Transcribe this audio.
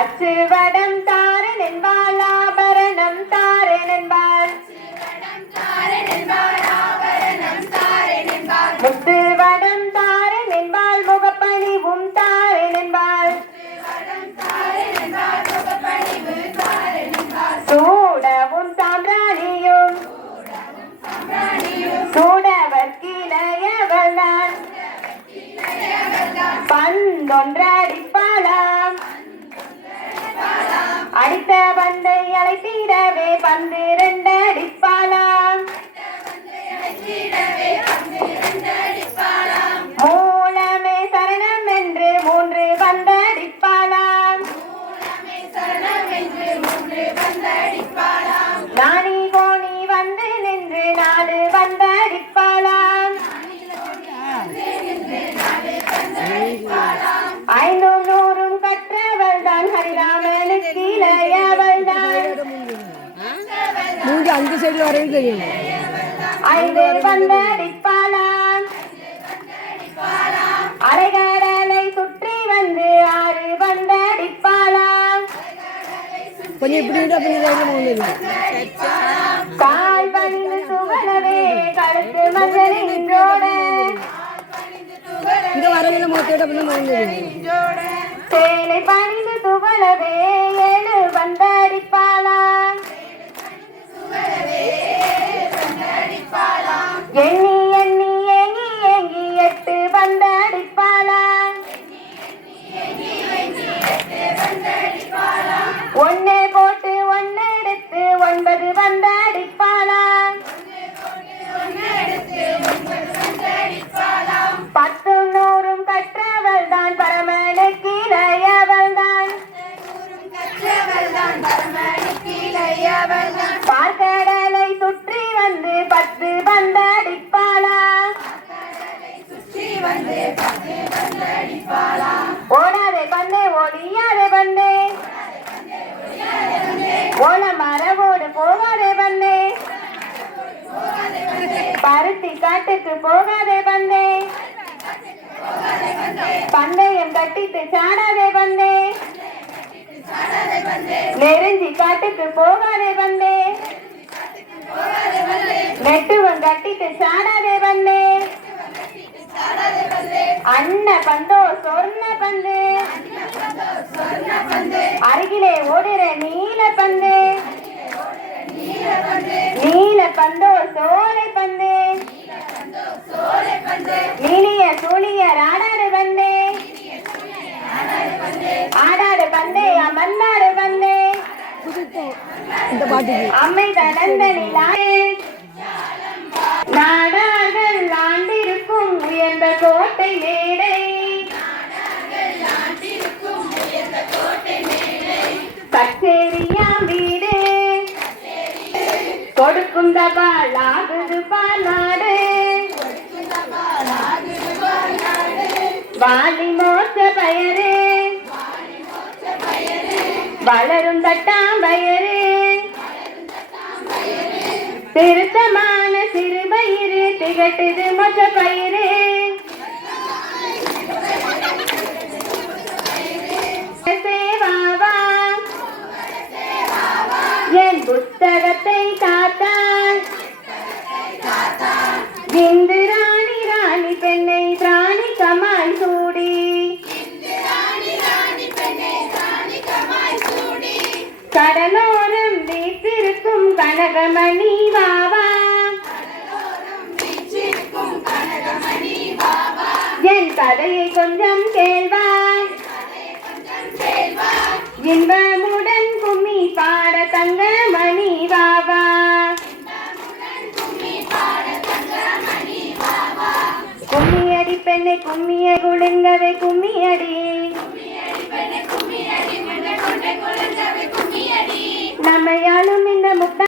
அச்சுவடம் தாரன் என்பாள் ஆபரணம் தாரன் என்பாள் முத்துவடம் தாரன் என்பாள் முகப்பணிவும் தாரன் என்பாள் சூடவும் சாம்பிராணியும் சூடவர்க்கிளையவள் நான் பந்தொன்றடிப்பாளாம் அடித்த பந்தை அழைத்திடவே 12 அடிப்பாளாம் மூலமே சரணம் என்று 3 பந்தடிப்பாளாம் நாணி கோணி வந்து நின்று 4 பந்தடிப்பாளாம் 500 கற்றவள் தான் ஹரிராமனுக்கு இளையவள் தான் 5 சைடுல வரவே தெரியும் 5 பந்தடிப்பாளாம் அலைகடலை சுற்றி வந்து 6 பந்தடிப்பாளாம் கொஞ்சம் இப்படி கால் பணிந்து துவளவே கழுத்து மஞ்சளின்றோட இங்க வரவில்லை மொத்தோட சேலை பணிந்து துவளவே 7 பந்தடிப்பாளாம் எண்ணி எண்ணி ஏங்கி ஏங்கி 8 பந்தடிப்பாளாம் ஒன்னே போட்டு 1 எடுத்து 9 பந்தடிப்பாளாம் 10 100 கற்றவள் தான் பரமனுக்கு இளையவள் தான் பார்க்கடலை சுற்றி வந்து 10 பந்தடிப்பாளாம் ஓடாதே பந்தே ஓடியாதே பந்தே ஓல மரவோடு போகாதே பந்தே பருத்தி காட்டுக்கு போகாதே பந்தே பந்தயம் கட்டிட்டு சாடாதே பந்தே நெருஞ்சி காட்டுக்கு போகாதே பந்தே நெட்டுவம் கட்டிட்டு சாடாதே பந்தே அன்ன பந்தோ சொர்ண பந்து அருகிலே ஓடுற நீல பந்து நீல பந்தோ சோலை பந்து நீலிய சூழியர் ஆடாடு பந்தே ஆடாடு பந்தே அமர்ந்தாடு பந்தே அம்மை தனந்தனிலாயே நாடார்கள் ஆண்டிருக்கும் உயர்ந்த கோட்டை மேடை கச்சேரியாம் வீடு கொடுக்கும் தபால் ஆகுது பாலாடு வாலி மோச பயரு வளரும் தட்டாம்பயரு திருத்தமான சிறுபயிறு திகட்டுது மொச்ச பயிறு சேவாவா என் புத்தகத்தை காத்தான் இந்து ராணி ராணி பெண்ணை ராணி கமால் சூடி கடலோரம் வீற்றிருக்கும் கனகமணி வாவா என் கதையை கொஞ்சம் கேள்வாய் இன்பமுடன் கும்மி பாட தங்க மணி வாவா கும்மியடி பெண்ணை கும்மிய குழுங்கவை கும்மியடி நம்மையாலும் இந்த முட்டை